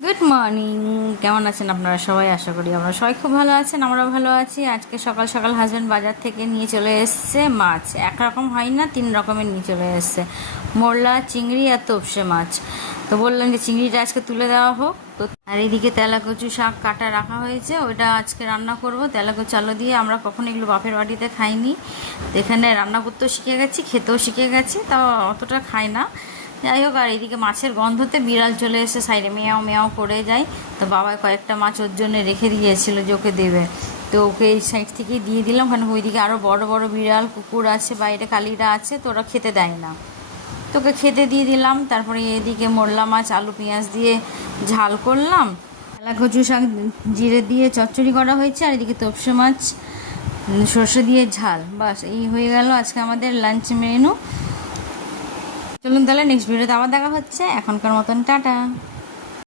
Good morning. কেমন আছেন আপনারা সবাই? আশা করি আপনারা সবাই খুব ভালো আছেন, আমরাও ভালো আছি। আজকে সকাল সকাল হাজব্যান্ড বাজার থেকে নিয়ে চলে এসছে মাছ। একরকম হয় না, 3 রকমের নিয়ে চলে এসছে, মোরলা, চিংড়ি আর তোপসে মাছ। তো বললেন যে চিংড়িটা আজকে তুলে দেওয়া হোক। তো আর এইদিকে তেলাকচু শাক কাটা রাখা হয়েছে, ওইটা আজকে রান্না করব তেলাকচু আলু দিয়ে। আমরা কখনো এগুলো বাপের বাড়িতে খাইনি, তো এখানে রান্না করতেও শিখে গেছি, খেতেও শিখে গেছি, তাও অতটা খাই না। যাই হোক, আর এদিকে মাছের গন্ধতে বিড়াল চলে এসে সাইডে মেয়াও মেয়াও করে যায়। তো বাবা কয়েকটা মাছ ওর জন্য রেখে দিয়েছিল যে ওকে দেবে, তো ওকে এই সাইড থেকেই দিয়ে দিলাম, কারণ ওইদিকে আরও বড় বড় বিড়াল কুকুর আছে, বাইরে কালিরা আছে, তো ওরা খেতে দেয় না, তোকে খেতে দিয়ে দিলাম। তারপরে এদিকে মোরলা মাছ আলু পেঁয়াজ দিয়ে ঝাল করলাম, কচু শাক জিরে দিয়ে চচ্চড়ি করা হয়েছে, আর এদিকে তোপসে মাছ সর্ষে দিয়ে ঝাল। বাস এই হয়ে গেল আজকে আমাদের লাঞ্চ মেনু। চলুন তাহলে নেক্সট ভিডিওতে আবার দেখা হচ্ছে, এখনকার মতন টাটা।